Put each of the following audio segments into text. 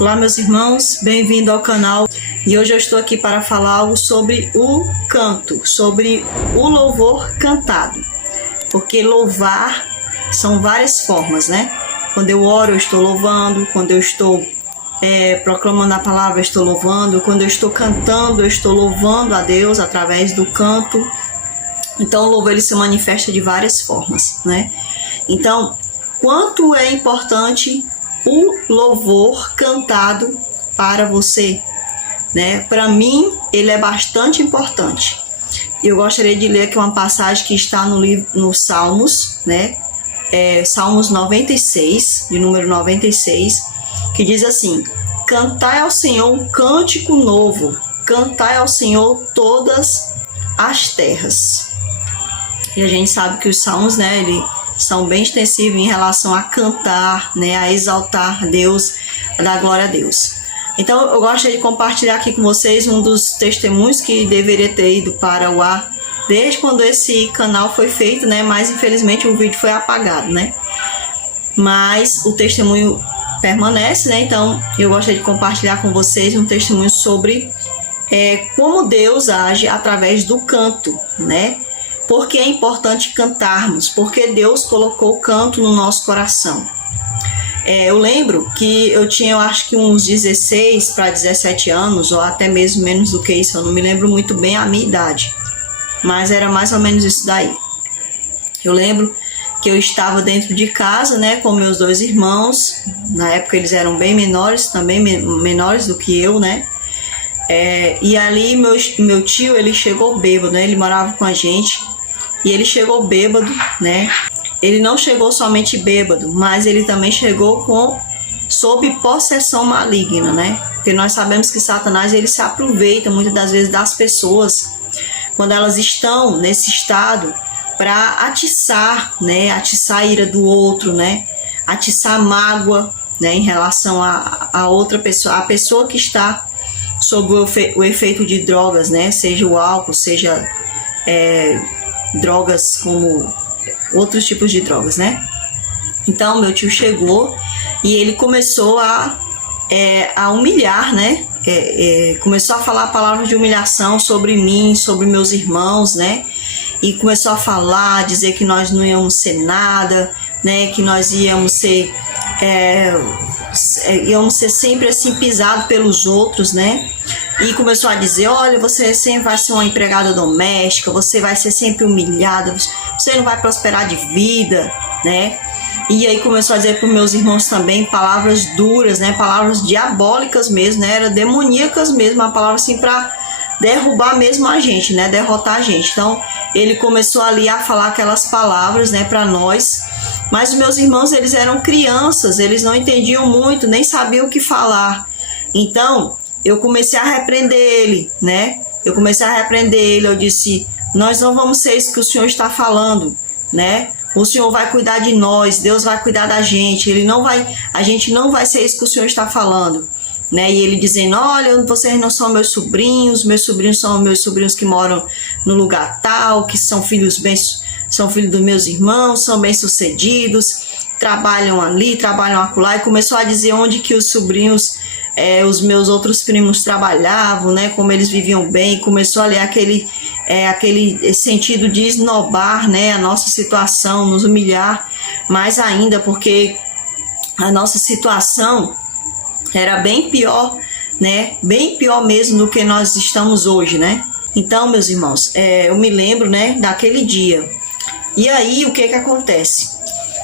Olá, meus irmãos, bem-vindo ao canal. E hoje eu estou aqui para falar algo sobre o canto, sobre o louvor cantado. Porque louvar são várias formas, né? Quando eu oro, eu estou louvando. Quando eu estou proclamando a palavra, eu estou louvando. Quando eu estou cantando, eu estou louvando a Deus através do canto. Então, o louvor ele se manifesta de várias formas, né? Então, quanto é importante o louvor cantado para você, né? Para mim, ele é bastante importante. Eu gostaria de ler aqui uma passagem que está no livro, no Salmos, né? Salmos 96, de número 96, que diz assim: cantai ao Senhor um cântico novo, cantai ao Senhor todas as terras. E a gente sabe que os salmos, né, eles são bem extensivos em relação a cantar, né, a exaltar Deus, a dar glória a Deus. Então, eu gostaria de compartilhar aqui com vocês um dos testemunhos que deveria ter ido para o ar desde quando esse canal foi feito, né, mas infelizmente o vídeo foi apagado, né. Mas o testemunho permanece, né, então eu gostaria de compartilhar com vocês um testemunho sobre como Deus age através do canto, né. Porque é importante cantarmos, porque Deus colocou o canto no nosso coração. Eu lembro que eu tinha, eu acho que uns 16 para 17 anos, ou até mesmo menos do que isso, eu não me lembro muito bem a minha idade, mas era mais ou menos isso daí. Eu lembro que eu estava dentro de casa, né, com meus dois irmãos, na época eles eram bem menores, também menores do que eu, né, e ali meu tio, ele chegou bêbado, né, ele morava com a gente, e ele chegou bêbado, né? Ele não chegou somente bêbado, mas ele também chegou sob possessão maligna, né? Porque nós sabemos que Satanás ele se aproveita muitas das vezes das pessoas quando elas estão nesse estado para atiçar, né? Atiçar a ira do outro, né? Atiçar a mágoa, né? Em relação a outra pessoa, a pessoa que está sob o efeito de drogas, né? Seja o álcool, seja drogas como outros tipos de drogas, né? Então meu tio chegou e ele começou a humilhar, né? Começou a falar palavras de humilhação sobre mim, sobre meus irmãos, né? E começou a falar, dizer que nós não íamos ser nada, né? Que nós íamos ser sempre assim pisados pelos outros, né? E começou a dizer: olha, você sempre vai ser uma empregada doméstica, você vai ser sempre humilhada, você não vai prosperar de vida, né? E aí começou a dizer para os meus irmãos também palavras duras, né? Palavras diabólicas mesmo, né? Era demoníacas mesmo, uma palavra assim para derrubar mesmo a gente, né? Derrotar a gente. Então ele começou ali a falar aquelas palavras, né, para nós. Mas os meus irmãos, eles eram crianças, eles não entendiam muito, nem sabiam o que falar. Então eu comecei a repreender ele, né? Eu disse: nós não vamos ser isso que o Senhor está falando, né? O Senhor vai cuidar de nós, Deus vai cuidar da gente, a gente não vai ser isso que o Senhor está falando, né? E ele dizendo: olha, vocês não são meus sobrinhos são meus sobrinhos que moram no lugar tal, que são filhos dos meus irmãos, são bem-sucedidos, trabalham ali, trabalham acolá, e começou a dizer onde que os sobrinhos, os meus outros primos trabalhavam, né, como eles viviam bem. Começou a ler aquele sentido de esnobar, né, a nossa situação, nos humilhar mais ainda, porque a nossa situação era bem pior, né, bem pior mesmo do que nós estamos hoje, né. Então, meus irmãos, eu me lembro, né, daquele dia. E aí, o que acontece?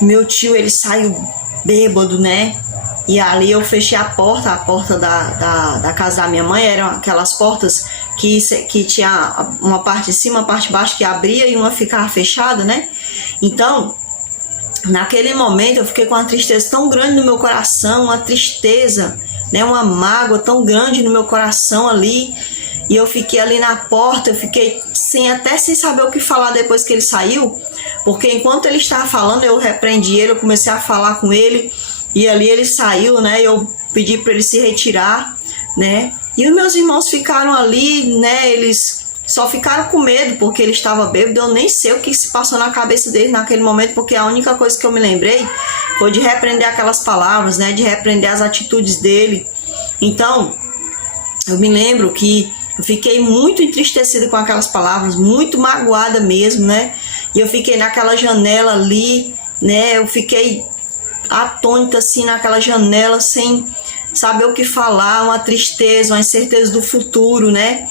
Meu tio, ele saiu bêbado, né? E ali eu fechei a porta da casa da minha mãe. Eram aquelas portas que tinha uma parte de cima, uma parte de baixo que abria e uma ficava fechada, né? Então, naquele momento eu fiquei com uma tristeza tão grande no meu coração, uma tristeza, né? Uma mágoa tão grande no meu coração ali. E eu fiquei ali na porta, eu fiquei sem saber o que falar depois que ele saiu, porque enquanto ele estava falando, eu repreendi ele, eu comecei a falar com ele, e ali ele saiu, né? Eu pedi para ele se retirar, né? E os meus irmãos ficaram ali, né? Eles só ficaram com medo porque ele estava bêbado. Eu nem sei o que se passou na cabeça dele naquele momento, porque a única coisa que eu me lembrei foi de repreender aquelas palavras, né? De repreender as atitudes dele, Então, eu me lembro que eu fiquei muito entristecida com aquelas palavras, muito magoada mesmo, né? E eu fiquei naquela janela ali, né? Eu fiquei atônita assim naquela janela, sem saber o que falar, uma tristeza, uma incerteza do futuro, né?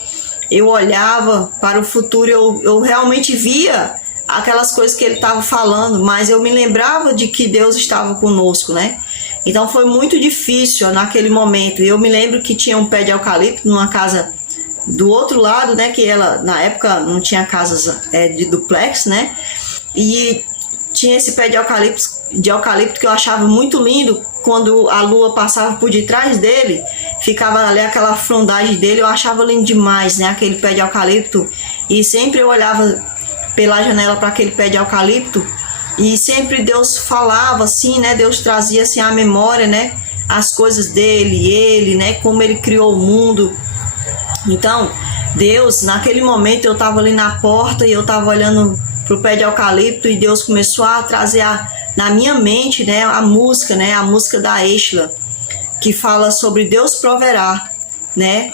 Eu olhava para o futuro, eu realmente via aquelas coisas que ele estava falando, mas eu me lembrava de que Deus estava conosco, né? Então foi muito difícil naquele momento. Eu me lembro que tinha um pé de eucalipto numa casa do outro lado, né? Que ela, na época, não tinha casas de duplex, né? E tinha esse pé de eucalipto que eu achava muito lindo. Quando a lua passava por detrás dele, ficava ali aquela frondagem dele, eu achava lindo demais, né? Aquele pé de eucalipto. E sempre eu olhava pela janela para aquele pé de eucalipto e sempre Deus falava assim, né? Deus trazia assim à memória, né? As coisas dele, ele, né? Como ele criou o mundo. Então, Deus, naquele momento eu estava ali na porta e eu estava olhando pro pé de eucalipto e Deus começou a trazer na minha mente, né, a música da Estela, que fala sobre Deus proverá, né?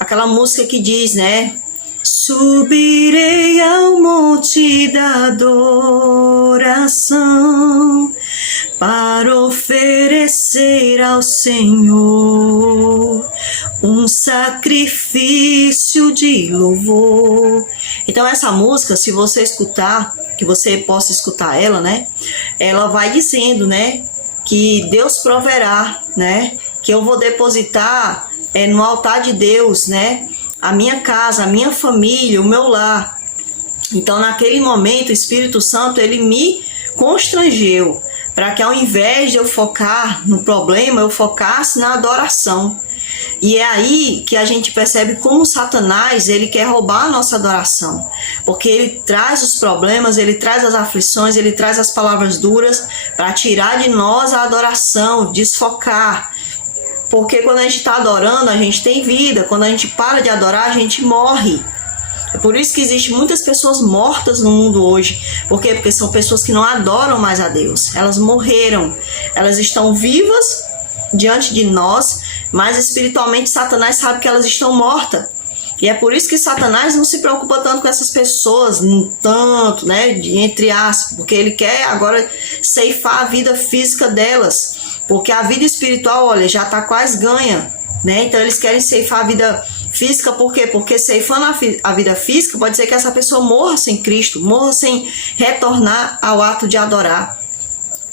Aquela música que diz, né? Subirei ao monte da adoração para oferecer ao Senhor um sacrifício de louvor. Então essa música, se você escutar, que você possa escutar ela, né? Ela vai dizendo, né? Que Deus proverá, né? Que eu vou depositar no altar de Deus, né? A minha casa, a minha família, o meu lar. Então naquele momento o Espírito Santo, ele me constrangeu para que ao invés de eu focar no problema, eu focasse na adoração. E é aí que a gente percebe como Satanás, ele quer roubar a nossa adoração. Porque ele traz os problemas, ele traz as aflições, ele traz as palavras duras para tirar de nós a adoração, desfocar. Porque quando a gente está adorando, a gente tem vida. Quando a gente para de adorar, a gente morre. É por isso que existem muitas pessoas mortas no mundo hoje. Por quê? Porque são pessoas que não adoram mais a Deus. Elas morreram. Elas estão vivas diante de nós, mas espiritualmente Satanás sabe que elas estão mortas. E é por isso que Satanás não se preocupa tanto com essas pessoas, tanto, né, entre aspas, porque ele quer agora ceifar a vida física delas. Porque a vida espiritual, olha, já está quase ganha, né? Então eles querem ceifar a vida física, por quê? Porque ceifando a vida física, pode ser que essa pessoa morra sem Cristo, morra sem retornar ao ato de adorar.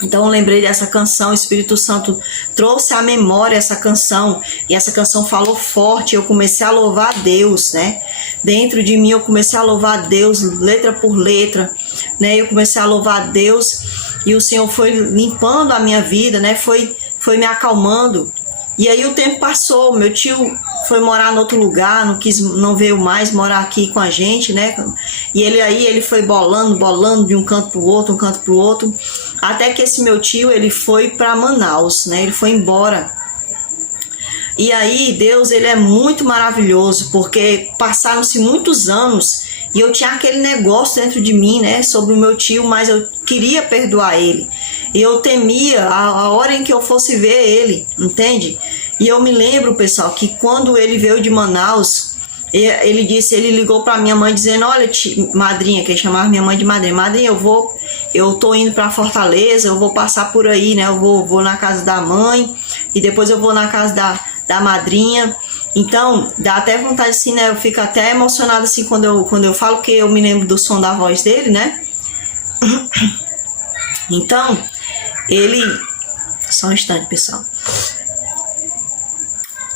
Então eu lembrei dessa canção, o Espírito Santo trouxe à memória essa canção, e essa canção falou forte, eu comecei a louvar a Deus, né? Dentro de mim eu comecei a louvar a Deus, letra por letra, né? Eu comecei a louvar a Deus, e o Senhor foi limpando a minha vida, né? Foi me acalmando. E aí o tempo passou, meu tio foi morar em outro lugar, não veio mais morar aqui com a gente, né? E ele foi bolando de um canto para o outro, até que esse meu tio, ele foi para Manaus, né? Ele foi embora. E aí Deus, ele é muito maravilhoso, porque passaram-se muitos anos e eu tinha aquele negócio dentro de mim, né, sobre o meu tio, mas eu queria perdoar ele. E eu temia a hora em que eu fosse ver ele, entende? E eu me lembro, pessoal, que quando ele veio de Manaus, ele ligou para minha mãe dizendo, olha, madrinha, que ele chamava minha mãe de madrinha, madrinha, eu tô indo para Fortaleza, eu vou passar por aí, né, eu vou na casa da mãe e depois eu vou na casa da madrinha. Então, dá até vontade assim, né? Eu fico até emocionada assim quando eu falo, que eu me lembro do som da voz dele, né? Então, ele... Só um instante, pessoal.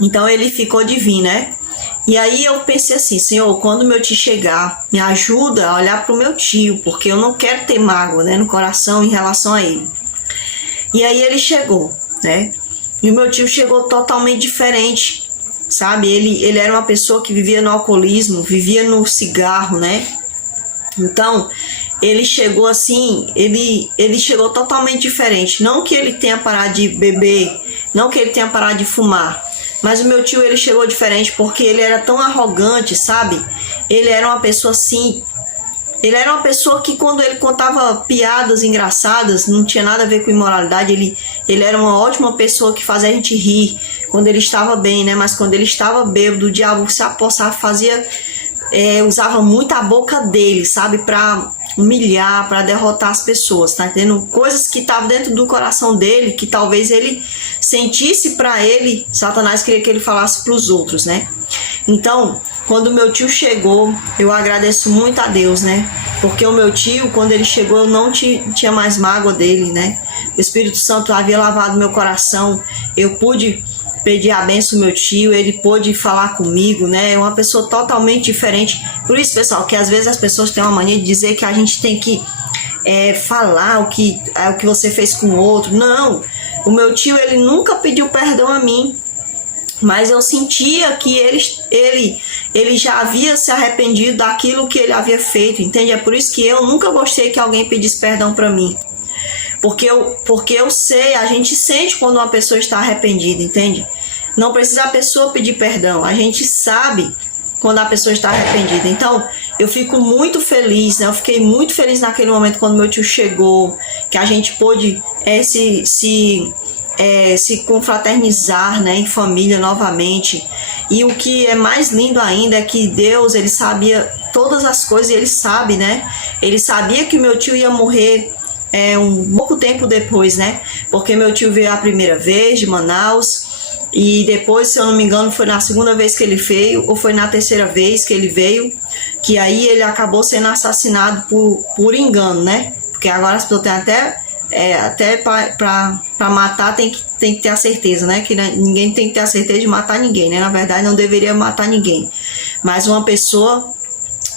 Então, ele ficou de vir, né? E aí eu pensei assim, Senhor, quando meu tio chegar, me ajuda a olhar pro meu tio, porque eu não quero ter mágoa, né, no coração em relação a ele. E aí ele chegou, né? E o meu tio chegou totalmente diferente. Sabe, ele era uma pessoa que vivia no alcoolismo, vivia no cigarro, né? Então, ele chegou assim, ele chegou totalmente diferente. Não que ele tenha parado de beber, não que ele tenha parado de fumar, mas o meu tio, ele chegou diferente porque ele era tão arrogante, sabe? Ele era uma pessoa assim, Ele era uma pessoa que, quando ele contava piadas engraçadas, não tinha nada a ver com imoralidade. Ele era uma ótima pessoa que fazia a gente rir quando ele estava bem, né? Mas quando ele estava bêbado, o diabo se apossava, usava muito a boca dele, sabe? Para humilhar, para derrotar as pessoas, tá entendendo? Coisas que estavam dentro do coração dele, que talvez ele sentisse para ele, Satanás queria que ele falasse para os outros, né? Então, quando meu tio chegou, eu agradeço muito a Deus, né? Porque o meu tio, quando ele chegou, eu não tinha mais mágoa dele, né? O Espírito Santo havia lavado meu coração. Eu pude pedir a benção do meu tio, ele pôde falar comigo, né? É uma pessoa totalmente diferente. Por isso, pessoal, que às vezes as pessoas têm uma mania de dizer que a gente tem que falar o que você fez com o outro. Não, o meu tio, ele nunca pediu perdão a mim. Mas eu sentia que ele já havia se arrependido daquilo que ele havia feito, entende? É por isso que eu nunca gostei que alguém pedisse perdão para mim. Porque eu sei, a gente sente quando uma pessoa está arrependida, entende? Não precisa a pessoa pedir perdão, a gente sabe quando a pessoa está arrependida. Então, eu fico muito feliz, né? Eu fiquei muito feliz naquele momento quando meu tio chegou, que a gente pôde se confraternizar, né, em família novamente. E o que é mais lindo ainda é que Deus, ele sabia todas as coisas, e ele sabe, né? Ele sabia que meu tio ia morrer um pouco tempo depois, né? Porque meu tio veio a primeira vez de Manaus, e depois, se eu não me engano, foi na segunda vez que ele veio, ou foi na terceira vez que ele veio, que aí ele acabou sendo assassinado por engano, né? Porque agora as pessoas têm até para matar tem que ter a certeza, né? Que ninguém tem que ter a certeza de matar ninguém, né? Na verdade, não deveria matar ninguém. Mas uma pessoa,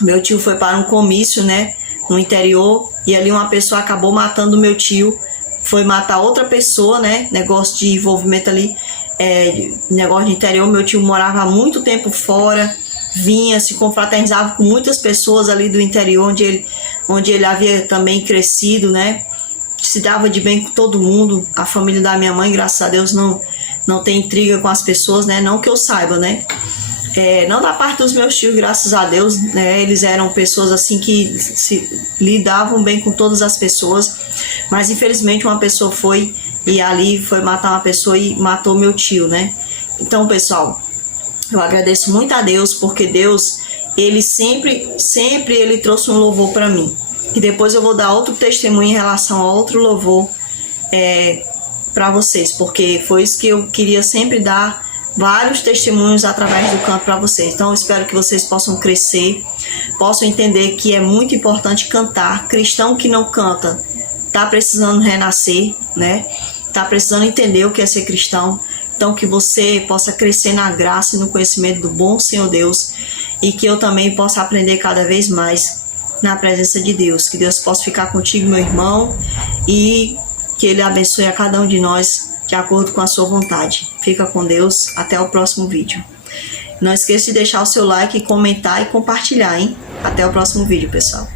meu tio foi para um comício, né? No interior, e ali uma pessoa acabou matando meu tio, foi matar outra pessoa, né? Negócio de envolvimento ali, negócio de interior. Meu tio morava há muito tempo fora, se confraternizava com muitas pessoas ali do interior, onde ele havia também crescido, né? Se dava de bem com todo mundo. A família da minha mãe, graças a Deus, não tem intriga com as pessoas, né? Não que eu saiba, né? Não da parte dos meus tios, graças a Deus, né? Eles eram pessoas assim que se lidavam bem com todas as pessoas, mas infelizmente uma pessoa foi matar uma pessoa e matou meu tio, né? Então, pessoal, eu agradeço muito a Deus, porque Deus, ele sempre ele trouxe um louvor para mim. E depois eu vou dar outro testemunho em relação a outro louvor para vocês, porque foi isso que eu queria sempre dar, vários testemunhos através do canto para vocês. Então eu espero que vocês possam crescer, possam entender que é muito importante cantar. Cristão que não canta tá precisando renascer, né? Tá precisando entender o que é ser cristão. Então que você possa crescer na graça e no conhecimento do bom Senhor Deus, e que eu também possa aprender cada vez mais na presença de Deus. Que Deus possa ficar contigo, meu irmão, e que Ele abençoe a cada um de nós de acordo com a sua vontade. Fica com Deus, até o próximo vídeo. Não esqueça de deixar o seu like, comentar e compartilhar, hein? Até o próximo vídeo, pessoal.